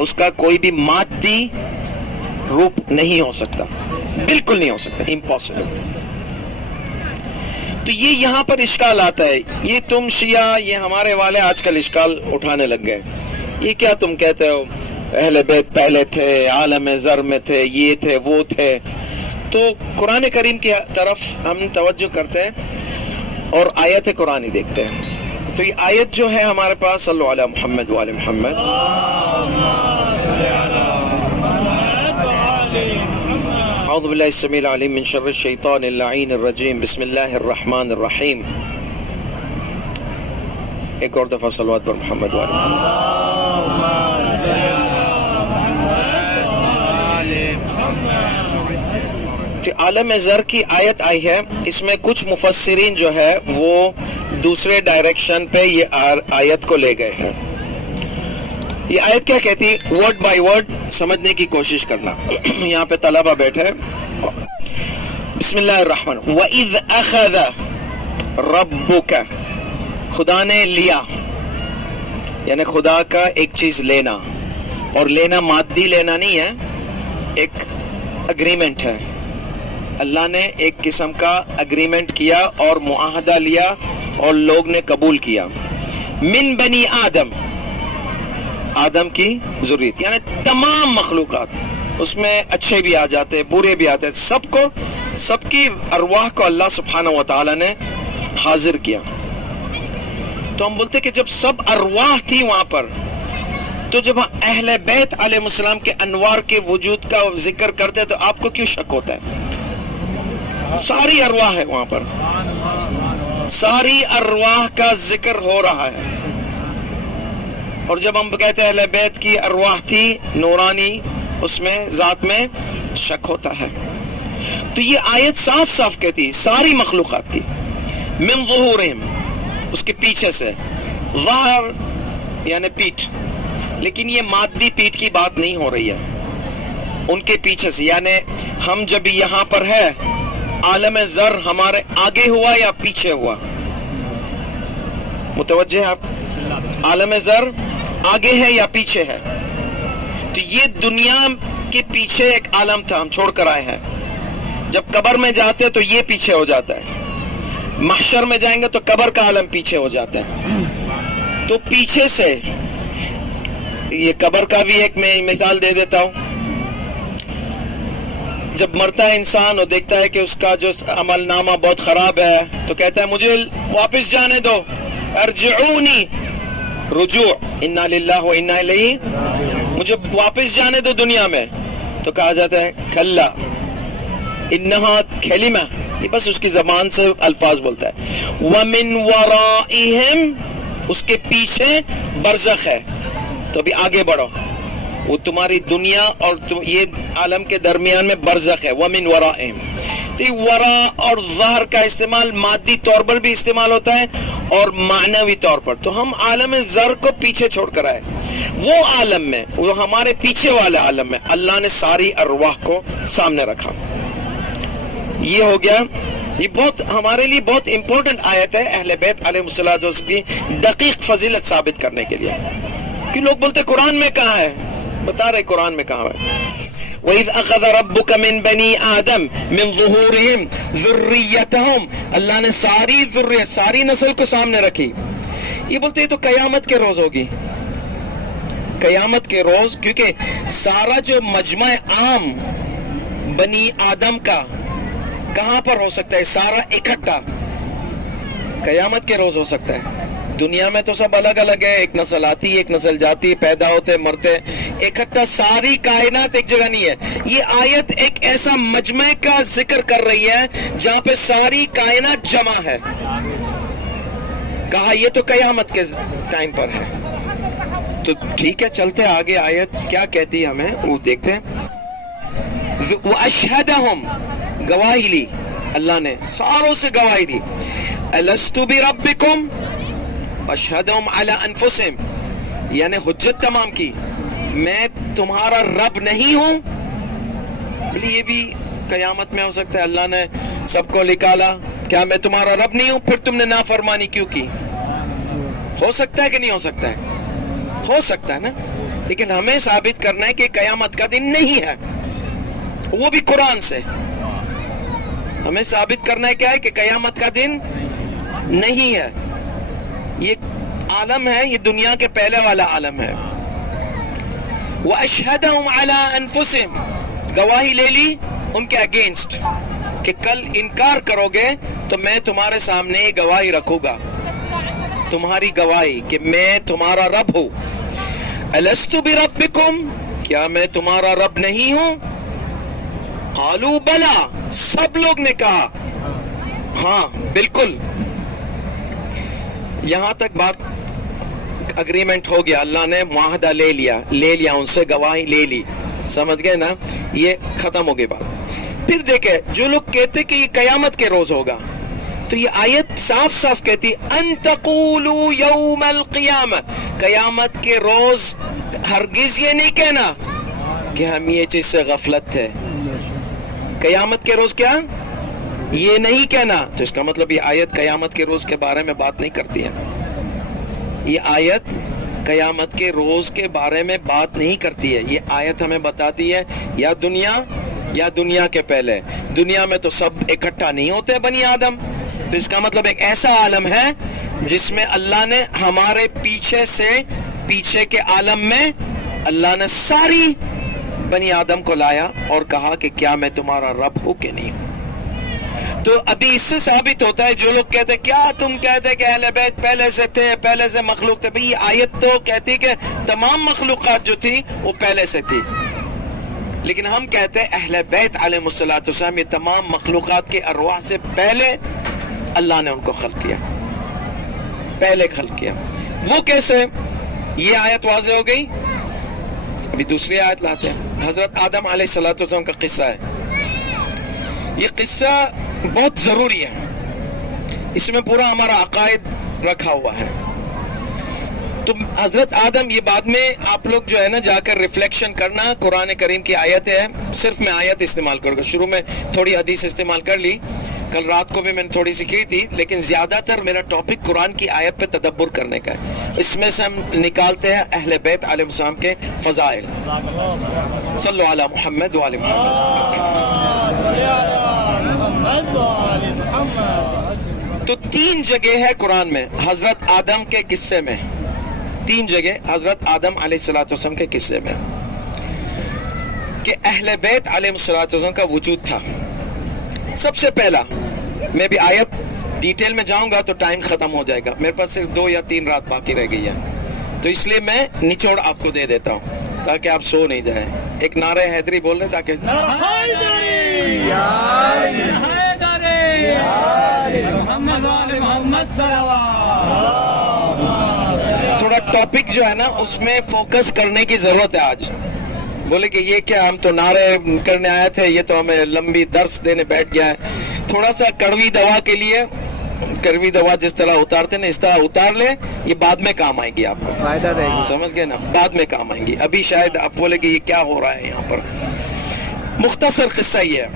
اس کا کوئی بھی مادی روپ نہیں ہو سکتا، بالکل نہیں ہو سکتا، امپاسبل۔ تو یہ یہاں پر اشکال آتا ہے، یہ تم شیعہ، یہ ہمارے والے آج کل اشکال اٹھانے لگ گئے، یہ کیا تم کہتے ہو اہل بیت پہلے تھے، عالم زر میں تھے، یہ تھے وہ تھے۔ تو قرآن کریم کی طرف ہم توجہ کرتے ہیں اور آیت قرآن ہی دیکھتے ہیں۔ تو یہ آیت جو ہے ہمارے پاس، صلو علی محمد وعلی محمد، اعوذ باللہ السمیع العلیم من شر الشیطان اللعین الرجیم، بسم اللہ الرحمن الرحیم۔ ایک اور دفعہ صلوات پر محمد وعلی محمد۔ عالم زر کی آیت آئی ہے، اس میں کچھ مفسرین جو ہے وہ دوسرے ڈائریکشن پہ یہ آیت کو لے گئے ہیں۔ یہ آیت کیا کہتی، ورڈ بائی ورڈ سمجھنے کی کوشش کرنا۔ یہاں پہ طلبہ بیٹھے، بسم اللہ الرحمن، وَإِذْ أَخَذَ رَبُّكَ، خدا نے لیا، یعنی خدا کا ایک چیز لینا، اور لینا مادی لینا نہیں ہے، ایک اگریمنٹ ہے۔ اللہ نے ایک قسم کا اگریمنٹ کیا اور معاہدہ لیا اور لوگ نے قبول کیا۔ من بنی آدم، آدم کی ذریت، یعنی تمام مخلوقات، اس میں اچھے بھی آ جاتے، برے بھی آتے، سب کی ارواح کو اللہ سبحانہ و تعالی نے حاضر کیا۔ تو ہم بولتے کہ جب سب ارواح تھی وہاں پر، تو جب اہل بیت علیہ السلام کے انوار کے وجود کا ذکر کرتے تو آپ کو کیوں شک ہوتا ہے؟ ساری ارواح ہے وہاں پر، ساری ارواح کا ذکر ہو رہا ہے، اور جب ہم کہتے ہیں اہل بیت کی ارواح تھی نورانی، اس میں ذات میں شک ہوتا ہے۔ تو یہ آیت صاف صاف کہتی ساری مخلوقات تھی، من ظہورہم، اس کے پیچھے سے، ظہر یعنی پیٹھ، لیکن یہ مادی پیٹھ کی بات نہیں ہو رہی ہے، ان کے پیچھے سے، یعنی ہم جب یہاں پر ہے، عالم زر ہمارے آگے ہوا یا پیچھے ہوا؟ متوجہ آپ؟ عالم زر آگے ہے یا پیچھے ہے؟ تو یہ دنیا کے پیچھے ایک عالم تھا، ہم چھوڑ کر آئے ہیں۔ جب قبر میں جاتے تو یہ پیچھے ہو جاتا ہے، محشر میں جائیں گے تو قبر کا عالم پیچھے ہو جاتا ہے۔ تو پیچھے سے، یہ قبر کا بھی ایک میں مثال دے دیتا ہوں، جب مرتا ہے انسان اور دیکھتا ہے کہ اس کا جو عمل نامہ بہت خراب ہے، تو کہتا ہے مجھے واپس جانے دو، ارجعونی، رجوع، انا للہ و انا الیہ، مجھے واپس جانے دو دنیا میں۔ تو کہا جاتا ہے کھلا، انہا کلمہ، یہ بس اس کی زبان سے الفاظ بولتا ہے، ومن ورائہم، اس کے پیچھے برزخ ہے، تو ابھی آگے بڑھو، وہ تمہاری دنیا اور یہ عالم کے درمیان میں برزخ ہے، ومن ورائہم۔ تو یہ ورا اور ظہر کا استعمال مادی طور پر بھی استعمال ہوتا ہے اور معنوی طور پر۔ تو ہم عالم زر کو پیچھے چھوڑ کر آئے، وہ عالم میں، وہ ہمارے پیچھے والا عالم میں اللہ نے ساری ارواح کو سامنے رکھا۔ یہ ہو گیا، یہ بہت ہمارے لیے بہت امپورٹنٹ آیت ہے اہل بیت علیہ الصلوۃ والسلام کی دقیق فضیلت ثابت کرنے کے لیے، کہ لوگ بولتے قرآن میں کہاں ہے، بتا رہے قرآن میں کہاں ہے۔ وَإِذْ أَخَذَ رَبُّكَ مِن بَنِي آدَمَ مِن ظُهُورِهِمْ ذُرِّيَّتَهُمْ، اللہ نے ساری ذریت، ساری نسل کو سامنے رکھی۔ یہ بولتے ہیں تو قیامت کے روز ہوگی، قیامت کے روز، کیونکہ سارا جو مجمع عام بنی آدم کا کہاں پر ہو سکتا ہے؟ سارا اکٹھا قیامت کے روز ہو سکتا ہے۔ دنیا میں تو سب الگ الگ ہے، ایک نسل آتی، ایک نسل جاتی، پیدا ہوتے، مرتے، اکٹھا ساری کائنات ایک جگہ نہیں ہے۔ یہ آیت ایک ایسا مجمع کا ذکر کر رہی ہے جہاں پہ ساری کائنات جمع ہے۔ کہا یہ تو قیامت کے ٹائم پر ہے۔ تو ٹھیک ہے، چلتے آگے، آیت کیا کہتی ہے ہمیں وہ دیکھتے ہیں۔ وَأَشْهَدَهُمْ، گواہی لی اللہ نے، ساروں سے گواہی دی، أَلَسْتُ بِرَبِّكُمْ، اشہدہم علی انفسہم، یعنی حجت تمام کی، میں تمہارا رب نہیں ہوں۔ بلی یہ بھی قیامت میں ہو سکتا ہے، اللہ نے سب کو نکالا، کیا میں تمہارا رب نہیں ہوں؟ پھر تم نے نافرمانی کیوں کی؟ ہو سکتا ہے کہ نہیں ہو سکتا ہے؟ ہو سکتا ہے نا، لیکن ہمیں ثابت کرنا ہے کہ قیامت کا دن نہیں ہے، وہ بھی قرآن سے. ہمیں ثابت کرنا ہے کیا ہے کہ قیامت کا دن نہیں ہے. یہ عالم ہے، یہ دنیا کے پہلے والا عالم ہے. وَأَشْهَدَهُمْ عَلَىٰ أَنفُسِهِمْ، گواہی لے لی ان کے اگینسٹ کہ کل انکار کرو گے تو میں تمہارے سامنے گواہی رکھوں گا، تمہاری گواہی کہ میں تمہارا رب ہوں. أَلَسْتُ بِرَبِّكُمْ، کیا میں تمہارا رب نہیں ہوں؟ قالوا بلا، سب لوگ نے کہا ہاں بالکل. یہاں تک بات اگریمنٹ ہو گیا، اللہ نے معاہدہ لے لیا ان سے، گواہی لے لی، سمجھ گئے نا، یہ ختم ہو گئی بات. پھر دیکھیں جو لوگ کہتے کہ یہ قیامت کے روز ہوگا، تو یہ آیت صاف صاف کہتی ان تقولوا یوم القیامہ، قیامت کے روز ہرگز یہ نہیں کہنا کہ ہم یہ چیز سے غفلت تھے. قیامت کے روز کیا یہ نہیں کہنا، تو اس کا مطلب یہ آیت قیامت کے روز کے بارے میں بات نہیں کرتی ہے. یہ آیت قیامت کے روز کے بارے میں بات نہیں کرتی ہے. یہ آیت ہمیں بتاتی ہے یا دنیا کے پہلے. دنیا میں تو سب اکٹھا نہیں ہوتے بنی آدم، تو اس کا مطلب ایک ایسا عالم ہے جس میں اللہ نے ہمارے پیچھے کے عالم میں اللہ نے ساری بنی آدم کو لایا اور کہا کہ کیا میں تمہارا رب ہوں کہ نہیں ہوں. تو ابھی اس سے ثابت ہوتا ہے جو لوگ کہتے کیا تم کہتے کہ اہل بیت پہلے سے تھے، پہلے سے مخلوق تھے. بھئی یہ آیت تو کہتی کہ تمام مخلوقات جو تھی وہ پہلے سے تھی، لیکن ہم کہتے ہیں اہل بیت علیہ السلام یہ تمام مخلوقات کے ارواح سے پہلے اللہ نے ان کو خلق کیا، پہلے خلق کیا. وہ کیسے؟ یہ آیت واضح ہو گئی. ابھی دوسری آیت لاتے ہیں. حضرت آدم علیہ السلام کا قصہ ہے. یہ قصہ بہت ضروری ہے، اس میں پورا ہمارا عقائد رکھا ہوا ہے. تو حضرت آدم، یہ بعد میں آپ لوگ جو ہے نا جا کر ریفلیکشن کرنا، قرآن کریم کی آیت ہے، صرف میں آیت استعمال کروں گا. شروع میں تھوڑی حدیث استعمال کر لی، کل رات کو بھی میں نے تھوڑی سی کی تھی، لیکن زیادہ تر میرا ٹاپک قرآن کی آیت پہ تدبر کرنے کا ہے. اس میں سے ہم نکالتے ہیں اہل بیت علیہ السلام کے فضائل. صلو علی محمد وعلی محمد. تو 3 جگہ ہے قرآن میں حضرت آدم کے قصے میں، 3 جگہ حضرت آدم علیہ السلام کے قصے میں کہ اہل بیت علیہ السلام کا وجود تھا. سب سے پہلا، میں بھی آیت ڈیٹیل میں جاؤں گا تو ٹائم ختم ہو جائے گا، میرے پاس صرف 2 یا 3 رات باقی رہ گئی ہے، تو اس لیے میں نچوڑ آپ کو دے دیتا ہوں تاکہ آپ سو نہیں جائیں. ایک نعرہ حیدری بول رہے تاکہ تھوڑا ٹاپک جو ہے نا اس میں فوکس کرنے کی ضرورت ہے. آج بولے کہ یہ کیا ہم تو نعرے کرنے آئے تھے، یہ تو ہمیں لمبی درس دینے بیٹھ گیا ہے. تھوڑا سا کڑوی دوا کے لیے، کڑوی دوا جس طرح اتارتے نا اس طرح اتار لے، یہ بعد میں کام آئے گی، آپ کو فائدہ دے گی، سمجھ گئے نا، بعد میں کام آئیں گی. ابھی شاید آپ بولے کہ یہ کیا ہو رہا ہے یہاں پر. مختصر قصہ یہ ہے،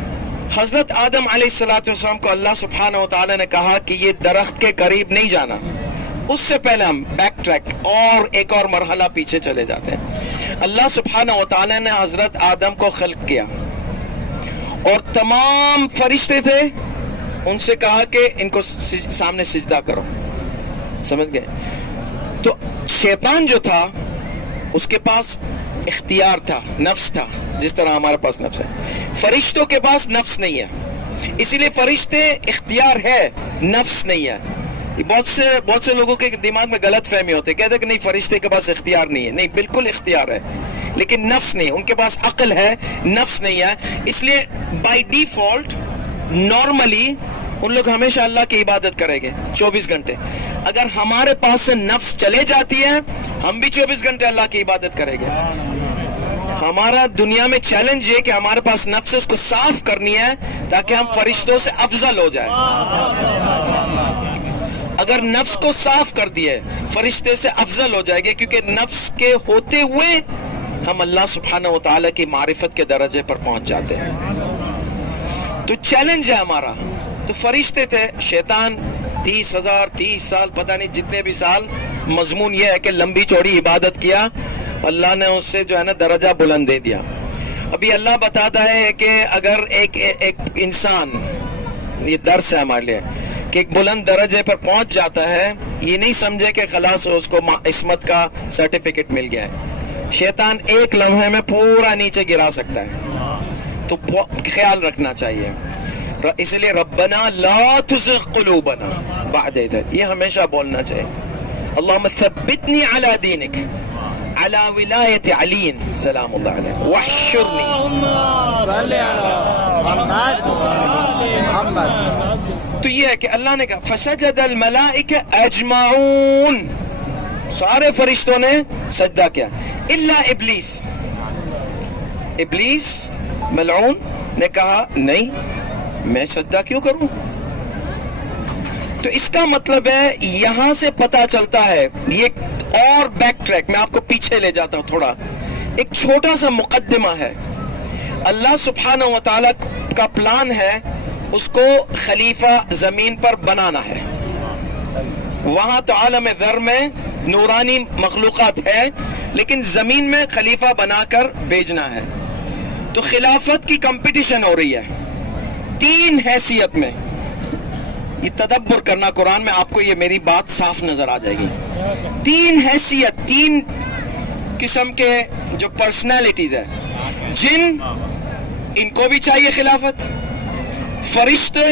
حضرت آدم علیہ السلام کو اللہ سبحانہ و تعالی نے کہا کہ یہ درخت کے قریب نہیں جانا. اس سے پہلے ہم بیک ٹریک اور ایک اور مرحلہ پیچھے چلے جاتے ہیں. اللہ سبحانہ و تعالی نے حضرت آدم کو خلق کیا اور تمام فرشتے تھے، ان سے کہا کہ ان کو سامنے سجدہ کرو، سمجھ گئے. تو شیطان جو تھا اس کے پاس اختیار تھا، نفس تھا، جس طرح ہمارے پاس نفس ہے. فرشتوں کے پاس نفس نہیں ہے، اسی لیے فرشتے اختیار ہے، نفس نہیں ہے. بہت سے لوگوں کے دماغ میں غلط فہمی ہوتے، کہتے کہ نہیں فرشتے کے پاس اختیار نہیں ہے. نہیں، بالکل اختیار ہے، لیکن نفس نہیں. ان کے پاس عقل ہے، نفس نہیں ہے. اس لیے بائی ڈیفالٹ نارملی ان لوگ ہمیشہ اللہ کی عبادت کریں گے 24 گھنٹے. اگر ہمارے پاس سے نفس چلے جاتی ہے ہم بھی 24 گھنٹے اللہ کی عبادت کریں گے. ہمارا دنیا میں چیلنج یہ کہ ہمارے پاس نفس ہے، اس کو صاف کرنی ہے تاکہ ہم فرشتوں سے افضل ہو جائے. اگر نفس کو صاف کر دیے فرشتے سے افضل ہو جائے گے، کیونکہ نفس کے ہوتے ہوئے ہم اللہ سبحانہ و تعالی کی معرفت کے درجے پر پہنچ جاتے ہیں. تو چیلنج ہے ہمارا. تو فرشتے تھے، شیطان 30 سال پتہ نہیں جتنے بھی سال، مضمون یہ ہے کہ لمبی چوڑی عبادت کیا اللہ نے اس سے جو ہے نا درجہ بلند دے دیا. ابھی اللہ بتاتا ہے کہ اگر ایک انسان، یہ درس ہے ہمارے لیے، کہ ایک بلند درجے پر پہنچ جاتا ہے، یہ نہیں سمجھے کہ خلاص اس کو عصمت کا سرٹیفکیٹ مل گیا ہے. شیطان ایک لمحے میں پورا نیچے گرا سکتا ہے، تو خیال رکھنا چاہیے. اس لیے ربنا لا تزغ قلوبنا بعد اذ، یہ ہمیشہ بولنا چاہیے. اللہم ثبتنی علی دینک علی ولایت علی سلام اللہ علیہ واحشرنی. تو یہ ہے کہ اللہ نے کہا فسجد الملائکہ اجمعون، سارے فرشتوں نے سجدہ کیا الا ابلیس. ابلیس ملعون نے کہا نہیں، میں سجدہ کیوں کروں. تو اس کا مطلب ہے یہاں سے پتا چلتا ہے، یہ اور بیک ٹریک میں آپ کو پیچھے لے جاتا ہوں تھوڑا، ایک چھوٹا سا مقدمہ ہے. اللہ سبحانہ و تعالی کا پلان ہے اس کو خلیفہ زمین پر بنانا ہے. وہاں تو عالم ذر میں نورانی مخلوقات ہے، لیکن زمین میں خلیفہ بنا کر بھیجنا ہے. تو خلافت کی کمپٹیشن ہو رہی ہے 3 حیثیت میں. یہ تدبر کرنا قرآن میں، آپ کو یہ میری بات صاف نظر آ جائے گی. 3 حیثیت، 3 قسم کے جو پرسنالٹیز ہیں. جن، ان کو بھی چاہیے خلافت، فرشتے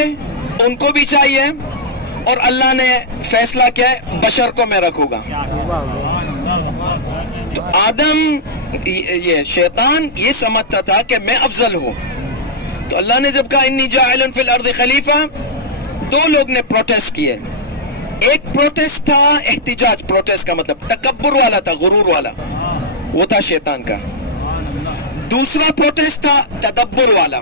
ان کو بھی چاہیے، اور اللہ نے فیصلہ کیا ہے بشر کو میں رکھوں گا. تو آدم، یہ شیطان یہ سمجھتا تھا کہ میں افضل ہوں. تو اللہ نے جب کہا انی جاعل فی الارض خلیفہ، 2 لوگ نے پروٹیسٹ کیے. ایک پروٹیسٹ تھا احتجاج، پروٹیسٹ کا مطلب تکبر والا تھا، غرور والا، وہ تھا شیطان کا. دوسرا پروٹیسٹ تھا تدبر والا.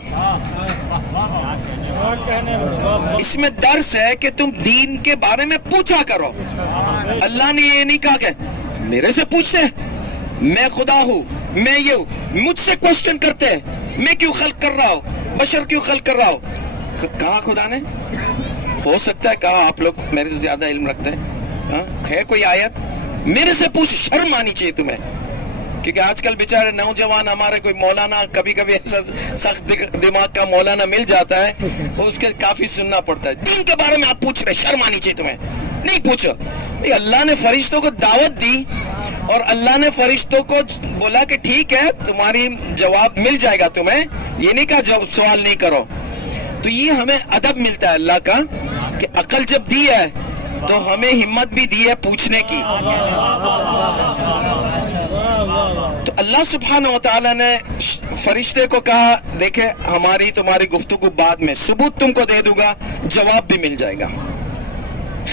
اس میں درس ہے کہ تم دین کے بارے میں پوچھا کرو. اللہ نے یہ نہیں کہا کہ میرے سے پوچھتے، میں خدا ہوں، میں یہ ہوں، مجھ سے کوشچن کرتے ہیں، میں کیوں خلق کر رہا ہوں، بشر کیوں خلق کر رہا ہوں. کہا خدا نے، ہو سکتا ہے کہا آپ لوگ میرے سے زیادہ علم رکھتے ہیں، ہے کوئی آیت، میرے سے پوچھ. شرم آنی چاہیے تمہیں. کیونکہ آج کل بیچارے نوجوان ہمارے، کوئی مولانا کبھی کبھی ایسا سخت دماغ کا مولانا مل جاتا ہے، اس کے کافی سننا پڑتا ہے. دین کے بارے میں آپ پوچھ رہے، شرم آنی چاہیے تمہیں. نہیں پوچھو. اللہ نے فرشتوں کو دعوت دی، اور اللہ نے فرشتوں کو بولا کہ ٹھیک ہے تمہاری جواب مل جائے گا تمہیں، یہ نہیں کہا سوال نہیں کرو. تو یہ ہمیں ادب ملتا ہے اللہ کا کہ عقل جب دی ہے تو ہمیں ہمت بھی دی ہے پوچھنے کی. تو اللہ سبحانہ و تعالیٰ نے فرشتے کو کہا دیکھیں ہماری تمہاری گفتگو بعد میں، ثبوت تم کو دے دوں گا، جواب بھی مل جائے گا.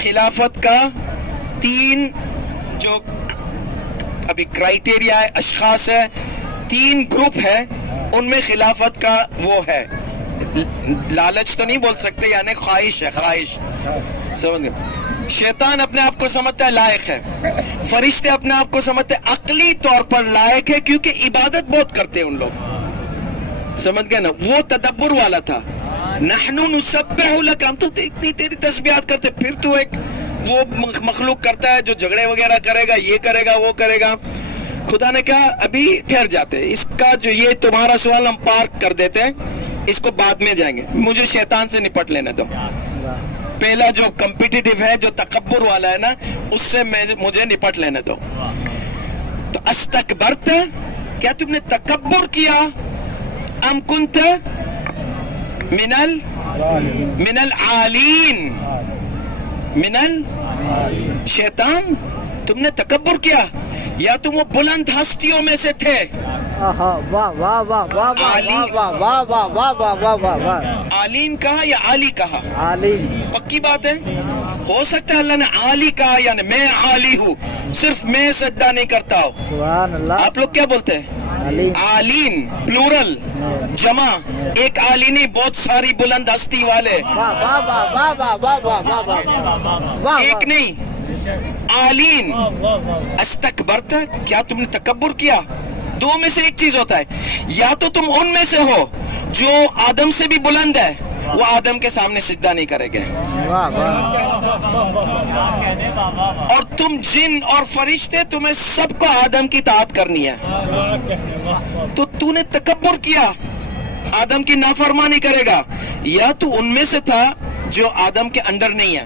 خلافت کا 3 جو ابھی کرائیٹیریا ہے، اشخاص ہے، 3 گروپ ہے، ان میں خلافت کا وہ ہے. لالچ تو نہیں بول سکتے، یعنی خواہش ہے، خواہش. سمجھ گئے؟ شیطان اپنے آپ کو سمجھتا ہے لائق ہے، فرشتے اپنے آپ کو سمجھتے ہیں عقلی طور پر لائق ہے، کیونکہ عبادت بہت کرتے ہیں ان لوگ. سمجھ گئے نا؟ وہ تدبر والا تھا. نحن نسبح لک، ہم تو اتنی تیری تسبیحات کرتے، پھر تو ایک وہ مخلوق کرتا ہے جو جھگڑے وغیرہ کرے گا، یہ کرے گا، وہ کرے گا. خدا نے کہا ابھی ٹھہر جاتے، اس کا جو یہ تمہارا سوال ہم پارک کر دیتے ہیں، اس کو بعد میں جائیں گے، مجھے شیطان سے نپٹ لینے دو. پہلا جو کمپیٹیٹیو ہے، جو تکبر والا ہے نا، اس سے مجھے نپٹ لینے دو. تو استکبرت، کیا تم نے تکبر کیا، ام کنت من العالین، شیطان تم نے تکبر کیا، یا تم وہ بلند ہستیوں میں سے تھے. عالین کہا یا عالی کہا؟ پکی بات ہے. ہو سکتا ہے اللہ نے عالی کہا، یعنی میں عالی ہوں، صرف میں سجدہ نہیں کرتا ہوں. آپ لوگ کیا بولتے ہیں؟ عالین پلورل، جمع. ایک عالی نہیں، بہت ساری بلند ہستی والے. ایک نہیں، عالین. استکبرت، کیا تم نے تکبر کیا؟ 2 میں سے ایک چیز ہوتا ہے، یا تو تم ان میں سے ہو جو آدم سے بھی بلند ہے، وہ آدم کے سامنے سجدہ نہیں کریں گے. واہ واہ. اور تم جن اور فرشتے تمہیں سب کو آدم کی اطاعت کرنی ہے. تو تو نے تکبر کیا, آدم کی نافرمانی کرے گا, یا تو ان میں سے تھا جو آدم کے انڈر نہیں ہے؟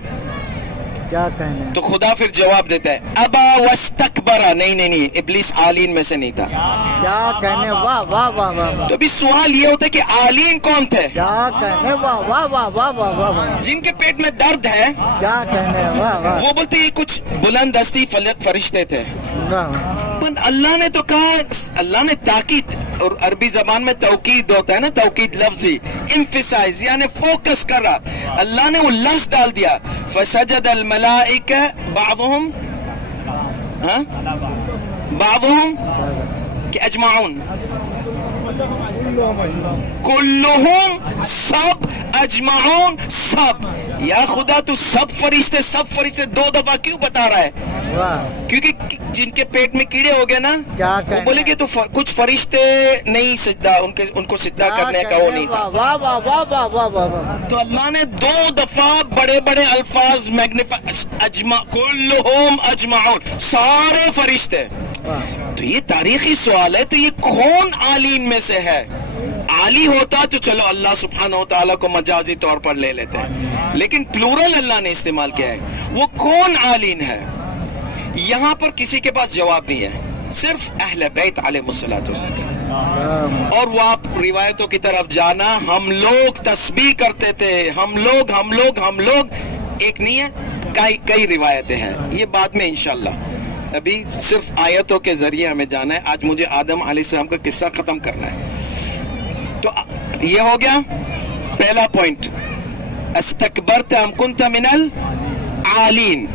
کیا کہنے. تو خدا پھر جواب دیتا ہے ابا واستکبرا, نہیں, ابلیس عالین میں سے نہیں تھا. کیا کہنے. واہ واہ واہ واہ. تو ابھی سوال یہ ہوتا ہے کہ عالین کون تھے؟ کیا کہنے. واہ واہ واہ واہ واہ واہ. جن کے پیٹ میں درد ہے, کیا کہنے. واہ واہ. وہ بولتے یہ کچھ بلند دستی فرشتے تھے. اللہ نے تو کہا, اللہ نے تاکید, اور عربی زبان میں توکید ہوتا ہے نا, توکید لفظی, emphasize یعنی فوکس کر رہا. اللہ نے وہ لفظ ڈال دیا فسجد الملائکہ بعضهم کہ اجمعون, کلہم سب, اجمعون سب. یا خدا تو سب فرشتے 2 دفعہ کیوں بتا رہا ہے؟ کیونکہ جن کے پیٹ میں کیڑے ہو گئے نا, وہ بولے کہ تو کچھ فرشتے نہیں سجدہ, ان کو سجدہ کرنے کا وہ نہیں تھا. تو اللہ نے 2 دفعہ بڑے بڑے الفاظ کلہم اجمعون, سارے فرشتے. تو یہ تاریخی سوال ہے, تو یہ کون عالین میں سے ہے؟ عالی ہوتا تو چلو اللہ سبحانہ و تعالیٰ کو مجازی طور پر لے لیتے ہیں, لیکن پلورل اللہ نے استعمال کیا ہے. وہ کون عالین ہے؟ یہاں پر کسی کے پاس جواب نہیں ہے, صرف اہل بیت علیہ الصلوۃ والسلام. اور وہ آپ روایتوں کی طرف جانا, ہم لوگ تسبیح کرتے تھے, ہم لوگ ایک نہیں ہے, کئی روایتیں ہیں. یہ بعد میں انشاءاللہ, ابھی صرف آیتوں کے ذریعے ہمیں جانا ہے. آج مجھے آدم علیہ السلام کا قصہ ختم کرنا ہے. تو یہ ہو گیا پہلا پوائنٹ, استکبرت ام کنت من العالین.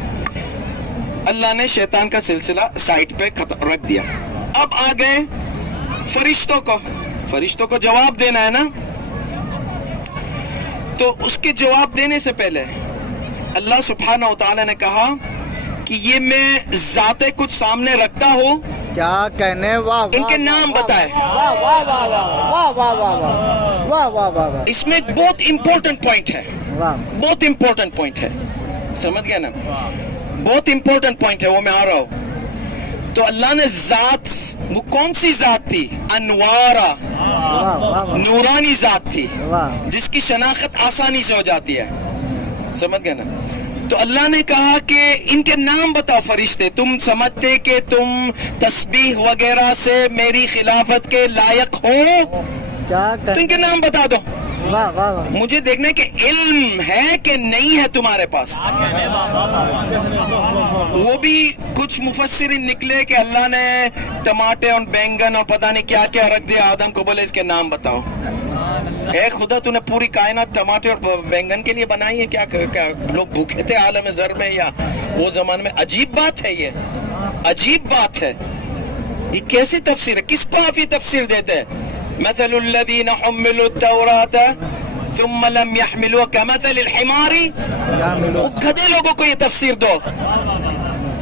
اللہ نے شیطان کا سلسلہ سائٹ پہ رکھ دیا. اب آ گئے فرشتوں کو جواب دینا ہے نا. تو اس کے جواب دینے سے پہلے اللہ سبحانہ و تعالی نے کہا کہ یہ میں ذات کچھ سامنے رکھتا ہوں. کیا کہنے. واہ. ان کے نام بتائے. واہ واہ واہ واہ واہ واہ واہ واہ واہ. اس میں بہت امپورٹنٹ پوائنٹ ہے, بہت امپورٹنٹ پوائنٹ ہے, سمجھ گئے نا, بہت امپورٹنٹ پوائنٹ ہے, وہ میں آ رہا ہوں. تو اللہ نے ذات, وہ کون سی ذات تھی؟ انوارا, نورانی ذات تھی, جس کی شناخت آسانی سے ہو جاتی ہے, سمجھ گئے نا. تو اللہ نے کہا کہ ان کے نام بتاؤ فرشتے, تم سمجھتے کہ تم تسبیح وغیرہ سے میری خلافت کے لائق ہو, تو ان کے نام بتا دو. مجھے دیکھنا ہے کہ علم ہے کہ نہیں ہے تمہارے پاس. وہ بھی کچھ مفسرین نکلے کہ اللہ نے ٹماٹے اور بینگن اور پتہ نہیں کیا کیا رکھ دیا, آدم کو بولے اس کے نام بتاؤ. اے خدا, تو نے پوری کائنات ٹماٹے اور بینگن کے لیے بنائی ہے کیا لوگ بھوکے تھے عالم زر میں یا وہ زمان میں؟ عجیب بات ہے, یہ عجیب بات ہے. یہ کیسی تفسیر ہے؟ کس کو آپ یہ تفسیر دیتے ہیں؟ مثل الذین حملوا التوراۃ ثم لم يحملوها كمثل الحمار. گدھے لوگوں کو یہ تفسیر دو,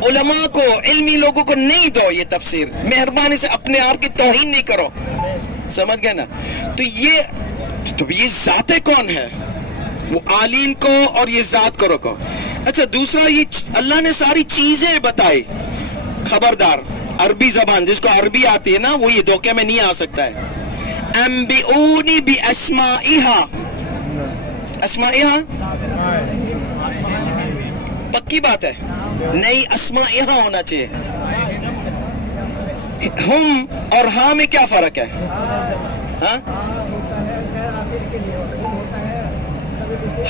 علماء کو, علمی لوگوں کو نہیں دو یہ تفسیر. مہربانی سے اپنے آپ کی توہین نہیں کرو, سمجھ گئے نا. تو یہ ذات کون ہے؟ وہ عالین کو اور یہ ذات کو رکھو. اچھا دوسرا, یہ اللہ نے ساری چیزیں بتائی. خبردار, عربی زبان جس کو عربی آتی ہے نا, وہ یہ دھوکے میں نہیں آ سکتا ہے. انبئونی باسمائہا, اسمائہا پکی بات ہے, نہیں اسمائہا ہونا چاہیے. ہم اور ہاں میں کیا فرق ہے؟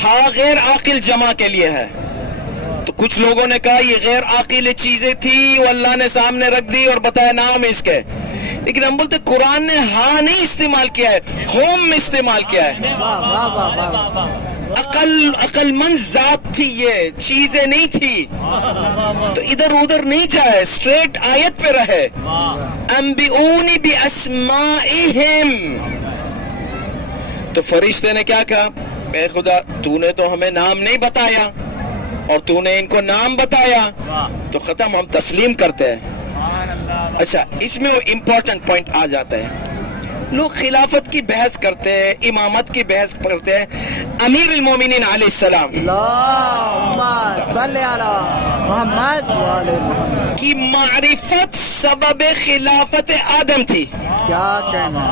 ہاں غیر عاقل جمع کے لیے ہے. تو کچھ لوگوں نے کہا یہ غیر عاقل چیزیں تھی, وہ اللہ نے سامنے رکھ دی اور بتایا نام اس کے. لیکن ہم بولتے قرآن نے ہاں نہیں استعمال کیا ہے, ہوم استعمال کیا ہے. عقل مند ذات تھی, یہ چیزیں نہیں تھی. تو ادھر ادھر نہیں جائے, اسٹریٹ آیت پہ رہے. انبئونی باسمائہم. تو فرشتے نے کیا کہا؟ اے خدا, تو نے تو ہمیں نام نہیں بتایا اور تو نے ان کو نام بتایا, تو ختم, ہم تسلیم کرتے ہیں. اچھا, اس میں وہ امپورٹنٹ پوائنٹ آ جاتا ہے. لوگ خلافت کی بحث کرتے ہیں, امامت کی بحث کرتے ہیں. امیر المومنین علیہ السلام اللہم صلی علی محمد وعلی محمد کی معرفت سبب خلافت آدم تھی. کیا کہنا.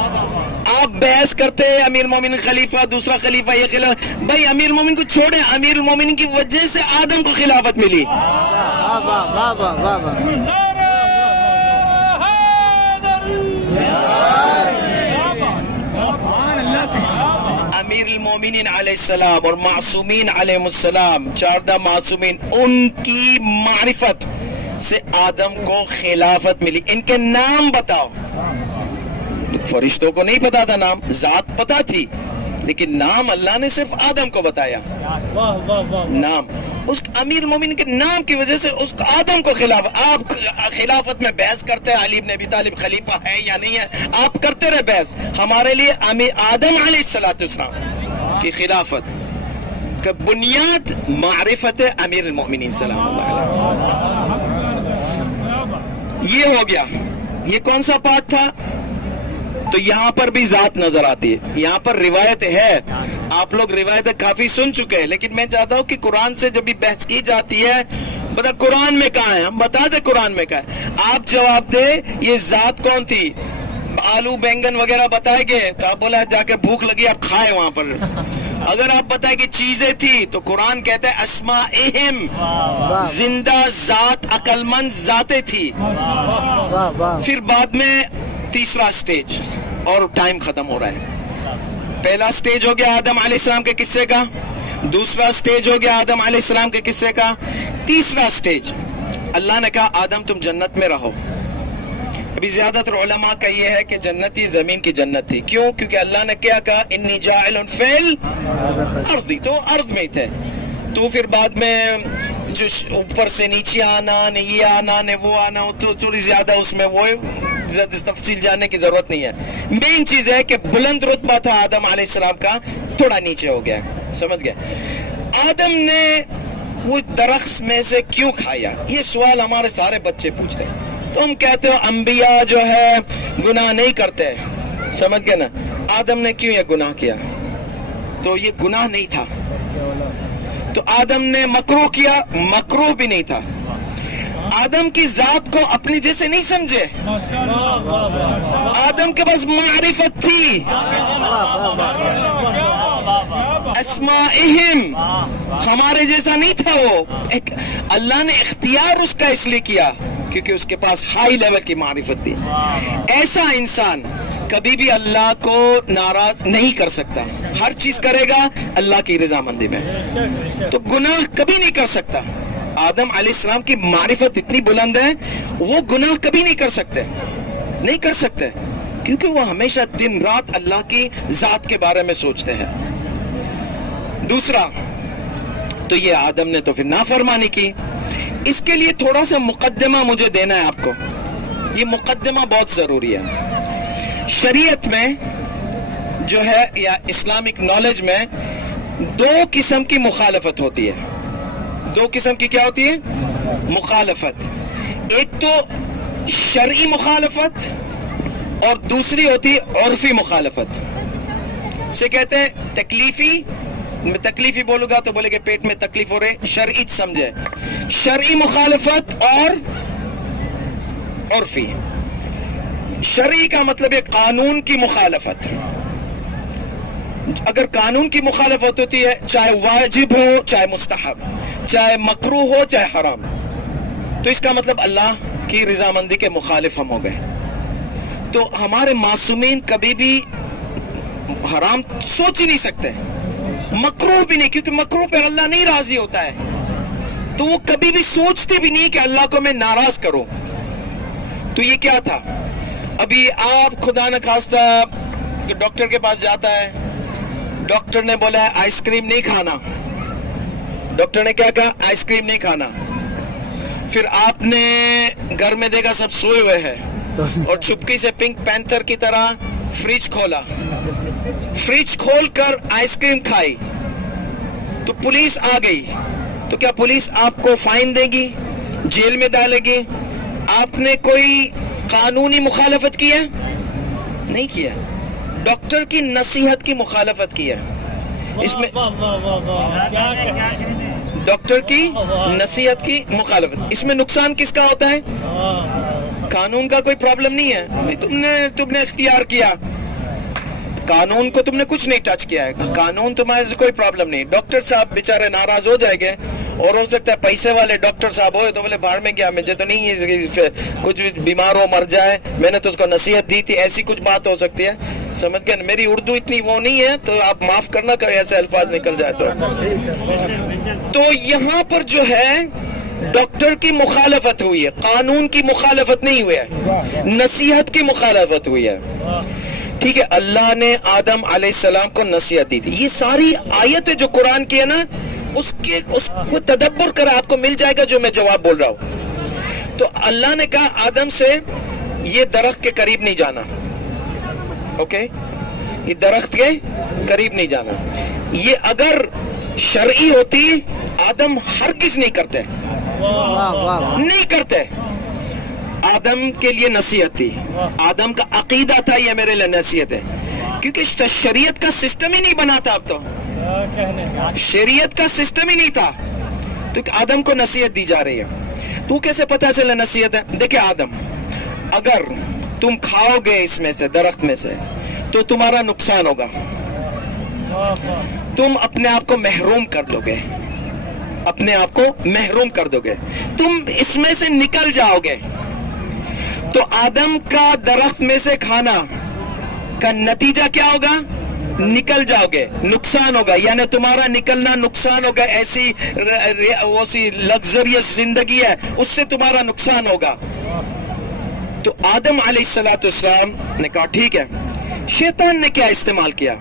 آپ بحث کرتے ہیں امیر المومنین خلیفہ, دوسرا خلیفہ, یہ خلیفہ. بھائی امیر المومنین کو چھوڑیں, امیر المومنین کی وجہ سے آدم کو خلافت ملی. واہ واہ واہ واہ واہ واہ. امیر المومنین علیہ السلام اور معصومین علیہ السلام, 14 معصومین, ان کی معرفت سے آدم کو خلافت ملی. ان کے نام بتاؤ. فرشتوں کو نہیں پتا تھا نام, ذات پتا تھی, لیکن نام اللہ نے صرف آدم کو بتایا. نام اس امیر المومنین کے نام کی وجہ سے اس آدم کو آپ خلافت میں بحث کرتے ہیں, علی بن ابی طالب خلیفہ ہے یا نہیں ہے, آپ کرتے رہے بحث. ہمارے لیے آدم علیہ السلام کی خلافت کا بنیاد معرفت امیر المومنین سلام اللہ علیہ. یہ ہو گیا. یہ کون سا پارٹ تھا؟ تو یہاں پر بھی ذات نظر آتی ہے. یہاں پر روایت ہے, آپ لوگ روایتیں کافی سن چکے ہیں, لیکن میں چاہتا ہوں کہ قرآن سے جب بھی بحث کی جاتی ہے, بتا قرآن میں کہاں ہے, ہم بتا دیں قرآن میں کہاں ہے. آپ جواب دے یہ ذات کون تھی. آلو بینگن وغیرہ بتائے گے تو آپ بولا جا کے بھوک لگی آپ کھائے وہاں پر. اگر آپ بتائے کہ چیزیں تھی تو قرآن کہتا ہے اسماءہم, زندہ ذات, عقل مند ذاتیں تھی. پھر بعد میں تیسرا سٹیج, اور ٹائم ختم ہو رہا ہے. پہلا سٹیج ہو گیا آدم علیہ السلام کے قصے کا, دوسرا سٹیج ہو گیا آدم علیہ السلام کے قصے کا, تیسرا سٹیج اللہ نے کہا آدم تم جنت میں رہو. ابھی زیادہ تر علماء کا یہ ہے کہ جنت ہی زمین کی جنت تھی. کیوں؟ کیونکہ اللہ نے کیا کہا انی جاعل فی الارض, تو ارض میں تھے. تو پھر بعد میں جو اوپر سے نیچے آنا, نے یہ آنا, نے وہ آنا, تو تھوڑی زیادہ اس میں وہ زیادہ تفصیل جاننے کی ضرورت نہیں ہے. مین چیز ہے کہ بلند رتبہ تھا آدم علیہ السلام کا, تھوڑا نیچے ہو گیا. سمجھ گئے؟ آدم نے وہ درخت میں سے کیوں کھایا؟ یہ سوال ہمارے سارے بچے پوچھتے ہیں. تو ہم کہتے ہو انبیاء جو ہے گناہ نہیں کرتے. سمجھ گئے نا؟ آدم نے کیوں یہ گناہ کیا؟ تو یہ گناہ نہیں تھا. تو آدم نے مکروہ کیا, مکروہ بھی نہیں تھا. آدم کی ذات کو اپنی جیسے نہیں سمجھے, آدم کے پاس معرفت تھی. اسماءہم, ہمارے جیسا نہیں تھا وہ. اللہ نے اختیار اس کا اس لیے کیا کیونکہ اس کے پاس ہائی لیول کی معرفت تھی. ایسا انسان کبھی بھی اللہ کو ناراض نہیں کر سکتا, ہر چیز کرے گا اللہ کی رضامندی میں, تو گناہ کبھی نہیں کر سکتا. آدم علیہ السلام کی معرفت اتنی بلند ہے, وہ گناہ کبھی نہیں کر سکتے, نہیں کر سکتے, کیونکہ وہ ہمیشہ دن رات اللہ کی ذات کے بارے میں سوچتے ہیں. دوسرا تو یہ آدم نے تو پھر نافرمانی کی. اس کے لیے تھوڑا سا مقدمہ مجھے دینا ہے آپ کو. یہ مقدمہ بہت ضروری ہے. شریعت میں جو ہے یا اسلامک نالج میں دو قسم کی مخالفت ہوتی ہے. دو قسم کی کیا ہوتی ہے؟ مخالفت. ایک تو شرعی مخالفت اور دوسری ہوتی ہے عرفی مخالفت. سے کہتے ہیں تکلیفی. میں تکلیفی بولوں گا تو بولے کہ پیٹ میں تکلیف ہو رہے, شرعی سمجھے. شرعی مخالفت اور عرفی. شرعی کا مطلب ہے قانون کی مخالفت. اگر قانون کی مخالفت ہوتی ہے, چاہے واجب ہو چاہے مستحب, چاہے مکروہ ہو چاہے حرام, تو اس کا مطلب اللہ کی رضامندی کے مخالف ہم ہو گئے. تو ہمارے معصومین کبھی بھی حرام سوچ ہی نہیں سکتے, مکروہ بھی نہیں, کیونکہ مکروہ پر اللہ نہیں راضی ہوتا ہے. تو وہ کبھی بھی سوچتے بھی نہیں کہ اللہ کو میں ناراض کروں. تو یہ کیا تھا؟ ابھی آپ خدا نخواستہ ڈاکٹر کے پاس جاتا ہے, ڈاکٹر نے بولا ہے آئس کریم نہیں کھانا. ڈاکٹر نے کیا کہا؟ آئس کریم نہیں کھانا. پھر آپ نے گھر میں دیکھا سب سوئے ہوئے ہیں, اور چھپکی سے پنک پینتھر کی طرح فریج کھولا, فریج کھول کر آئس کریم کھائی. تو پولیس آ گئی, تو کیا پولیس آپ کو فائن دے گی, جیل میں ڈالے گی؟ آپ نے کوئی قانونی مخالفت کی ہے؟ نہیں کیا. ڈاکٹر کی نصیحت کی مخالفت کی ہے. اس میں ڈاکٹر کی نصیحت کی مخالفت, اس میں نقصان کس کا ہوتا ہے؟ قانون کا کوئی پرابلم نہیں ہے. تم نے اختیار کیا, قانون کو تم نے کچھ نہیں ٹچ کیا ہے, قانون تمہارے سے کوئی پرابلم نہیں. ڈاکٹر صاحب بیچارے ناراض ہو جائیں گے, اور ہو سکتا ہے پیسے والے ڈاکٹر صاحب ہوئے تو بولے بھاڑ میں کیا, مجھے تو نہیں کچھ بیمار ہو مر جائے, میں نے تو اس کو نصیحت دی تھی, ایسی کچھ بات ہو سکتی ہے. سمجھ گئے؟ میری اردو اتنی وہ نہیں ہے تو آپ معاف کرنا کہ ایسے الفاظ نکل جائے تو یہاں پر جو ہے ڈاکٹر کی مخالفت ہوئی ہے, قانون کی مخالفت نہیں ہوئی ہے, نصیحت کی مخالفت ہوئی ہے. ٹھیک ہے, اللہ نے آدم علیہ السلام کو نصیحت دی تھی. یہ ساری آیتیں جو قرآن کی ہے نا, اس کو تدبر کر آپ کو مل جائے گا جو میں جواب بول رہا ہوں. تو اللہ نے کہا آدم سے یہ درخت کے قریب نہیں جانا, اوکے, یہ درخت کے قریب نہیں جانا. یہ اگر شرعی ہوتی آدم ہرگز نہیں کرتے, نہیں کرتے. آدم کے لیے نصیحت تھی, آدم کا عقیدہ تھا یہ میرے لیے نصیحت ہے, کیونکہ شریعت کا سسٹم ہی نہیں بنا تھا. اب تو شریعت کا سسٹم ہی نہیں تھا تو آدم کو نصیحت دی جا رہی ہے. تو کیسے پتا چلا نصیحت ہے؟ دیکھیں آدم, اگر تم کھاؤ گے اس میں سے, درخت میں سے, تو تمہارا نقصان ہوگا, تم اپنے آپ کو محروم کر لو گے, اپنے آپ کو محروم کر دو گے, تم اس میں سے نکل جاؤ گے. تو آدم کا درخت میں سے کھانا کا نتیجہ کیا ہوگا؟ نکل جاؤ گے, نقصان ہوگا, یعنی تمہارا نکلنا نقصان ہوگا. ایسی لگزریس زندگی ہے, اس سے تمہارا نقصان ہوگا. تو آدم علیہ السلام نے کہا ٹھیک ہے. شیطان نے کیا استعمال کیا؟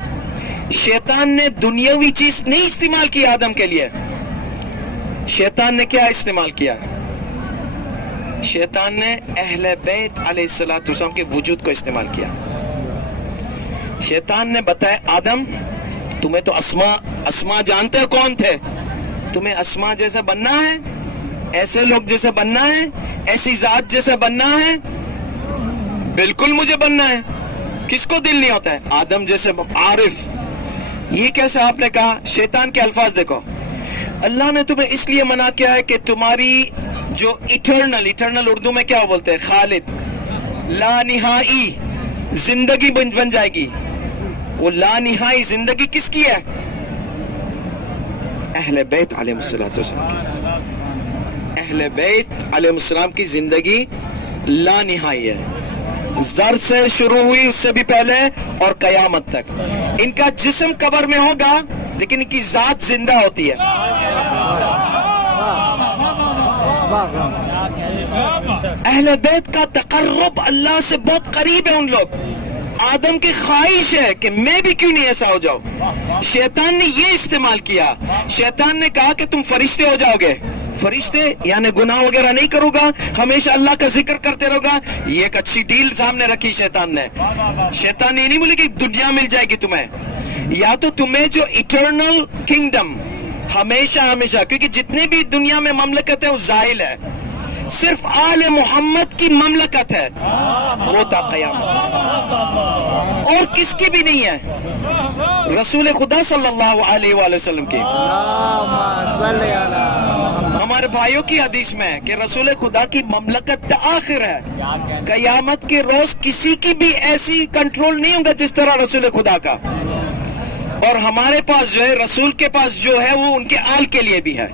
شیطان نے دنیاوی چیز نہیں استعمال کی آدم کے لیے. شیطان نے کیا استعمال کیا؟ شیطان نے اہل بیت علیہ السلام کے وجود کو استعمال کیا. شیطان نے بتایا آدم تمہیں تو اسما جانتے ہو کون تھے, تمہیں اسما جیسے بننا ہے, ایسے لوگ جیسے بننا ہے, ایسی ذات جیسے بننا ہے. بالکل مجھے بننا ہے. کس کو دل نہیں ہوتا ہے آدم جیسے عارف؟ یہ کیسے آپ نے کہا؟ شیطان کے الفاظ دیکھو, اللہ نے تمہیں اس لیے منع کیا ہے کہ تمہاری جو ایٹرنل اردو میں کیا بولتے ہیں, خالد, لا نہائی زندگی بن جائے گی. وہ لا نہائی زندگی کس کی ہے؟ اہل بیت علیہ السلام کی. اہل بیت علیہ السلام کی زندگی لا نہائی ہے, زر سے شروع ہوئی, اس سے بھی پہلے, اور قیامت تک. ان کا جسم قبر میں ہوگا لیکن ان کی ذات زندہ ہوتی ہے. اہل بیت کا تقرب اللہ سے بہت قریب ہے ان لوگ. آدم کی خواہش ہے کہ میں بھی کیوں نہیں ایسا ہو جاؤ. شیطان نے یہ استعمال کیا. شیطان نے کہا کہ تم فرشتے ہو جاؤ گے. فرشتے یعنی گناہ وغیرہ نہیں کرو گا, ہمیشہ اللہ کا ذکر کرتے رہو گا. یہ ایک اچھی ڈیل سامنے رکھی شیطان نے. شیطان نے یہ نہیں بولی کہ دنیا مل جائے گی تمہیں, یا تو تمہیں جو ایٹرنل کنگڈم ہمیشہ, کیونکہ جتنے بھی دنیا میں مملکت ہے وہ زائل ہے, صرف آل محمد کی مملکت ہے, وہ تا قیامت, اور کس کی بھی نہیں ہے, رسول خدا صلی اللہ علیہ وآلہ وسلم کی. ہمارے بھائیوں کی حدیث میں ہے کہ رسول خدا کی مملکت آخر ہے. قیامت کے روز کسی کی بھی ایسی کنٹرول نہیں ہوگا جس طرح رسول خدا کا. اور ہمارے پاس جو ہے, رسول کے پاس جو ہے, وہ ان کے آل کے لیے بھی ہے.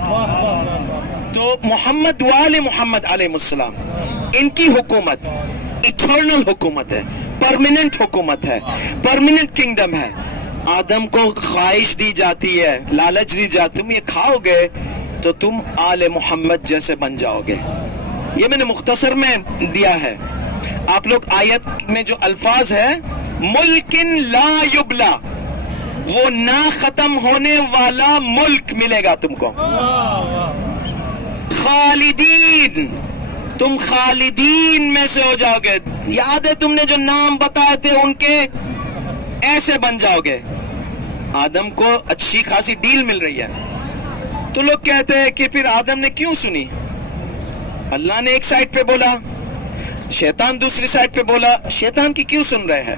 تو محمد وآل محمد علیہ السلام, ان کی حکومت ایٹرنل حکومت ہے, پرماننٹ حکومت ہے, پرماننٹ کنگڈم ہے. آدم کو خواہش دی جاتی ہے, لالچ دی جاتی, تم یہ کھاؤ گے تو تم آل محمد جیسے بن جاؤ گے. یہ میں نے مختصر میں دیا ہے. آپ لوگ آیت میں جو الفاظ ہے, ملکن لا یبلا, وہ نہ ختم ہونے والا ملک ملے گا تم کو. خالدین, تم خالدین میں سے ہو جاؤ گے. یاد ہے تم نے جو نام بتائے تھے ان کے, ایسے بن جاؤ گے. آدم کو اچھی خاصی ڈیل مل رہی ہے. تو لوگ کہتے ہیں کہ پھر آدم نے کیوں سنی؟ اللہ نے ایک سائڈ پہ بولا, شیطان دوسری سائڈ پہ بولا, شیطان کی کیوں سن رہے ہیں؟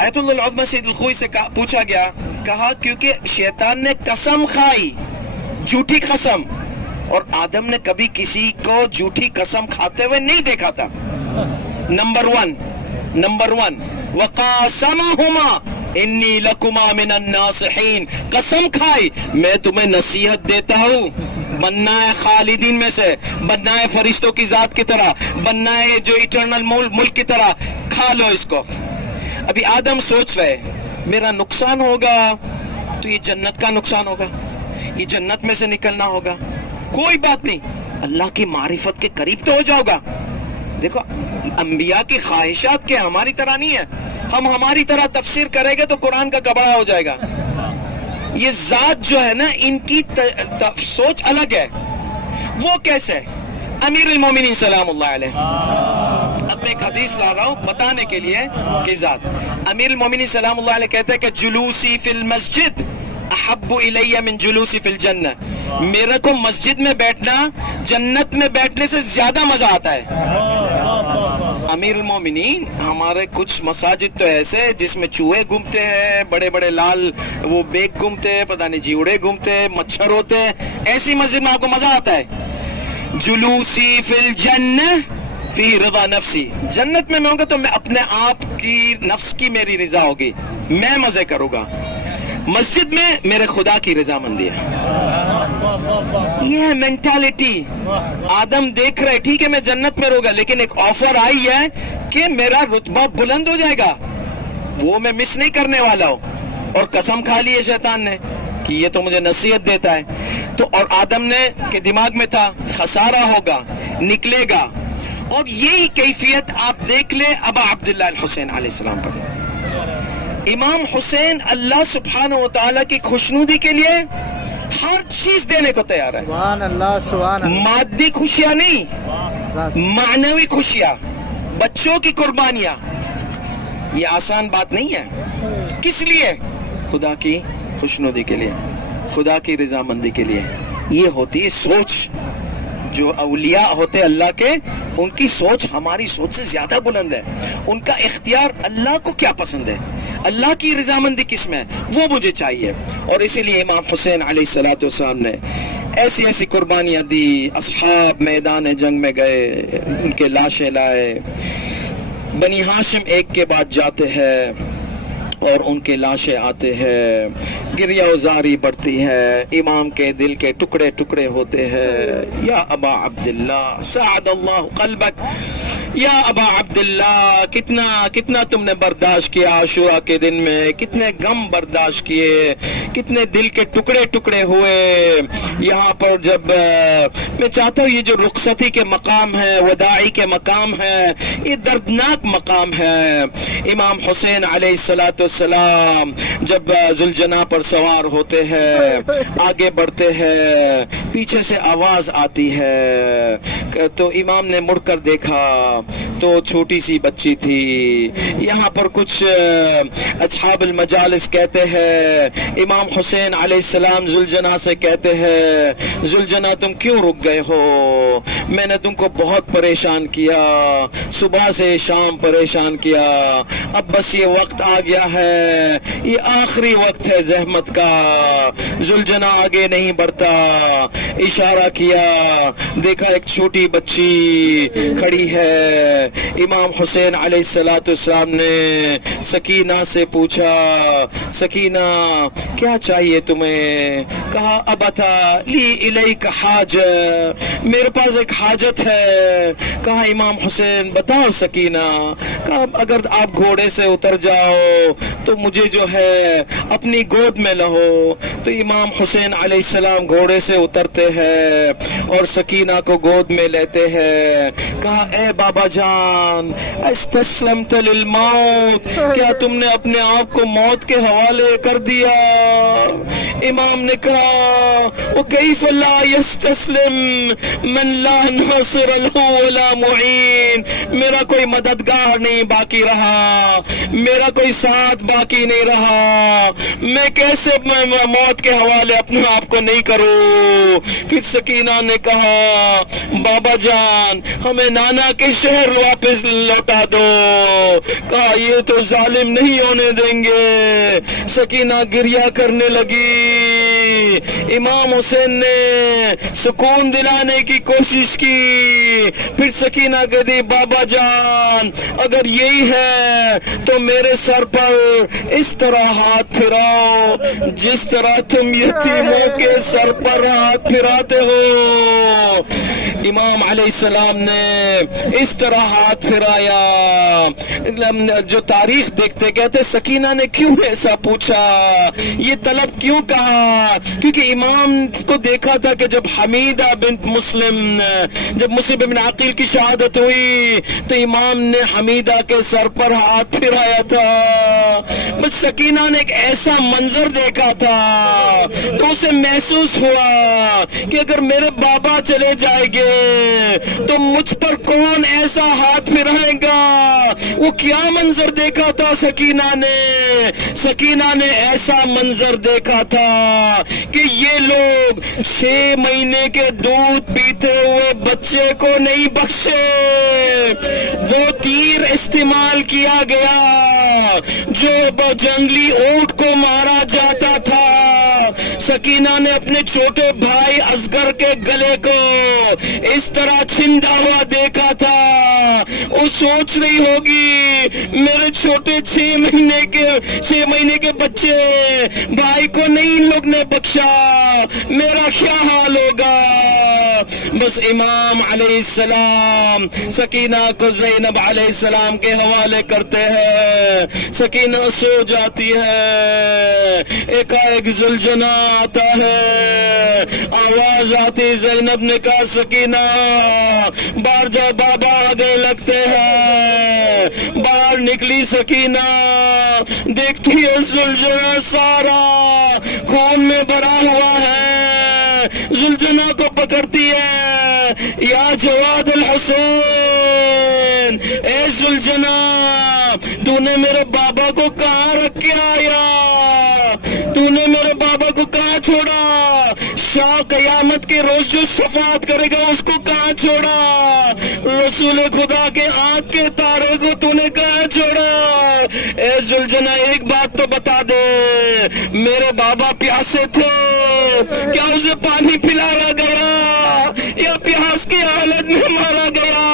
آیت اللہ العظمہ سید الخوئی سے پوچھا گیا، کہا کیونکہ شیطان نے قسم کھائی، جھوٹی قسم، اور آدم نے کبھی کسی کو جھوٹی قسم کھاتے ہوئے نہیں دیکھا تھا. نمبر ون وَقَاسَمَهُمَا اِنِّي لَكُمَا مِنَ النَّاصِحِينَ، قسم کھائی میں تمہیں نصیحت دیتا ہوں، بننا ہے خالدین میں سے، بننا ہے فرشتوں کی ذات کی طرح، بننا ہے جو ایٹرنل ملک کی طرح، کھا لو اس کو. ابھی آدم سوچ رہے میرا نقصان ہوگا تو یہ جنت کا نقصان ہوگا، یہ جنت میں سے نکلنا ہوگا. کوئی بات نہیں، اللہ کی معرفت کے قریب تو ہو جاؤ گا. دیکھو انبیاء کی خواہشات کے ہماری طرح نہیں ہے. ہم ہماری طرح تفسیر کریں گے تو قرآن کا کبڑا ہو جائے گا. یہ ذات جو ہے نا ان کی سوچ الگ ہے. وہ کیسے؟ امیر المومنین سلام اللہ علیہ، اب میں ایک حدیث لا رہا ہوں بتانے کے لیے کہ ذات امیر المومنین سلام اللہ علیہ کہتے ہیں کہ جلوسی فی المسجد احب الی من جلوسی فی الجنہ، میرے کو مسجد میں بیٹھنا جنت میں بیٹھنے سے زیادہ مزہ آتا ہے. امیر المومنین ہمارے کچھ مساجد تو ایسے جس میں چوہے گھومتے ہیں، بڑے بڑے لال وہ بیگ گھومتے ہیں، پتہ نہیں جیوڑے گھومتے ہیں، مچھر ہوتے ہیں، ایسی مسجد میں آپ کو مزہ آتا ہے. جلوسی فی الجنہ فی رضا نفسی، جنت میں ہوں گا تو میں اپنے آپ کی نفس کی میری رضا ہوگی، میں مزے کروں گا. مسجد میں میرے خدا کی رضامندی ہے. یہ ہے مینٹالٹی. آدم دیکھ رہے ٹھیک ہے میں جنت میں رہوں گا، لیکن ایک آفر آئی ہے کہ میرا رتبہ بلند ہو جائے گا، وہ میں مس نہیں کرنے والا ہوں. اور قسم کھا لی ہے شیطان نے کہ یہ تو مجھے نصیحت دیتا ہے. تو اور آدم نے کے دماغ میں تھا خسارہ ہوگا، نکلے گا. اور یہی کیفیت آپ دیکھ لیں ابا عبداللہ الحسین علیہ السلام پر. امام حسین اللہ سبحانہ و تعالیٰ کی خوشنودی کے لیے ہر چیز دینے کو تیار ہے. سبحان اللہ سبحان اللہ. مادی خوشیاں نہیں، معنوی خوشیاں، بچوں کی قربانیاں. یہ آسان بات نہیں ہے. کس لیے؟ خدا کی خوشنودی کے لیے، خدا کی رضامندی کے لیے. یہ ہوتی ہے سوچ. جو اولیاء ہوتے اللہ کے، ان کی سوچ ہماری سوچ سے زیادہ بلند ہے. ان کا اختیار اللہ کو کیا پسند ہے، اللہ کی رضامندی کس میں، وہ مجھے چاہیے. اور اسی لیے امام حسین علیہ الصلوۃ والسلام نے ایسی ایسی قربانیاں دی. اصحاب میدان جنگ میں گئے، ان کے لاشیں لائے. بنی ہاشم ایک کے بعد جاتے ہیں اور ان کے لاشیں آتے ہیں. گریہ و زاری بڑھتی ہے، امام کے دل کے ٹکڑے ٹکڑے ہوتے ہیں. یا ابا عبداللہ سعد اللہ قلبک، یا ابا عبداللہ کتنا تم نے برداشت کیا عاشورہ کے دن میں، کتنے غم برداشت کیے، کتنے دل کے ٹکڑے ٹکڑے ہوئے. یہاں پر جب میں چاہتا ہوں یہ جو رخصتی کے مقام ہے، وداعی کے مقام ہے، یہ دردناک مقام ہے. امام حسین علیہ السلام جب ذوالجناح پر سوار ہوتے ہیں، آگے بڑھتے ہیں، پیچھے سے آواز آتی ہے تو امام نے مڑ کر دیکھا تو چھوٹی سی بچی تھی. یہاں پر کچھ اصحاب المجالس کہتے ہیں امام حسین علیہ السلام ذوالجناح سے کہتے ہیں ذوالجناح تم کیوں رک گئے ہو، میں نے تم کو بہت پریشان کیا، صبح سے شام پریشان کیا، اب بس یہ وقت آ گیا ہے، یہ آخری وقت ہے زحمت کا. ذوالجناح آگے نہیں بڑھتا، اشارہ کیا، دیکھا ایک چھوٹی بچی کھڑی ہے. امام حسین علیہ السلام نے سکینہ سے پوچھا سکینہ کیا چاہیے تمہیں؟ کہا ابتا لی الیک حاجہ، میرے پاس ایک حاجت ہے. کہا امام حسین بتاؤ سکینہ. کہا اگر آپ گھوڑے سے اتر جاؤ تو مجھے جو ہے اپنی گود میں لہو. تو امام حسین علیہ السلام گھوڑے سے اترتے ہیں اور سکینہ کو گود میں لیتے ہیں. کہا اے بابا جان استسلمت للموت، کیا تم نے اپنے آپ کو موت کے حوالے کر دیا؟ امام نے کہا وَكَيْفَ لَا يَسْتَسْلِمْ مَنْ لَا نَاصِرَ لَهُ وَلَا مُعِينَ، میرا کوئی مددگار نہیں باقی رہا، میرا کوئی ساتھ باقی نہیں رہا، میں کیسے موت کے حوالے اپنے آپ کو نہیں کروں؟ پھر سکینہ نے کہا بابا جان ہمیں نانا کے شہر واپس لوٹا دو. کہا یہ تو ظالم نہیں ہونے دیں گے. سکینہ گریہ کرنے لگی. امام حسین نے سکون دلانے کی کوشش کی. پھر سکینہ کہتی بابا جان اگر یہی ہے تو میرے سر پر اس طرح ہاتھ پھراؤ جس طرح تم یتیموں کے سر پر ہاتھ پھراتے ہو. امام علیہ السلام نے اس طرح ہاتھ پھرایا. جو تاریخ دیکھتے کہتے سکینہ نے کیوں ایسا پوچھا, یہ طلب کیوں کہا, کیونکہ امام کو دیکھا تھا کہ جب حمیدہ بنت مسلم, جب مسلم بن عقیل کی شہادت ہوئی تو امام نے حمیدہ کے سر پر ہاتھ پھرایا تھا. بس سکینہ نے ایک ایسا منظر دیکھا تھا تو اسے محسوس ہوا کہ اگر میرے بابا چلے جائیں گے تو مجھ پر کون ایسا ہاتھ پھرائے گا. وہ کیا منظر دیکھا تھا سکینہ نے ایسا منظر دیکھا تھا کہ یہ لوگ 6 مہینے کے دودھ پیتے ہوئے بچے کو نہیں بخشے. وہ تیر استعمال کیا گیا جو جنگلی اونٹ کو مارا جاتا تھا. سکینہ نے اپنے چھوٹے بھائی اصغر کے گلے کو اس طرح چھندا ہوا دیکھا تھا. وہ سوچ رہی ہوگی میرے چھوٹے 6 مہینے کے بچے بھائی کو نہیں لوگ نے بخشا, میرا کیا حال ہوگا. بس امام علیہ السلام سکینہ کو زینب علیہ السلام کے حوالے کرتے ہیں. سکینہ سو جاتی ہے. ایک زلجنا آتا ہے, آواز آتی. زینب نے کہا سکینہ باہر جا, بابا آگے لگتے ہیں. باہر نکلی سکینہ, دیکھتی ہے زلجنا سارا خون میں بھرا ہوا ہے. زلجنا کو پکڑتی ہے, یا جواد الحسین, اے زلجنا تو نے میرے بابا کو کہاں رکھ کے آیا, تو نے میرے بابا کو کہاں چھوڑا. شاہ قیامت کے روز جو شفاعت کرے گا اس کو کہاں چھوڑا. رسول خدا کے آنکھ کے تارے کو تو نے کہاں چھوڑا. اے زلجنا ایک بات تو بتا دے, میرے بابا پیاسے تھے, کیا اسے پانی پلایا گیا یا پیاس کی حالت میں مارا گیا.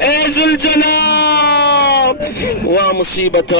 اے زلجنا, وہ مصیبت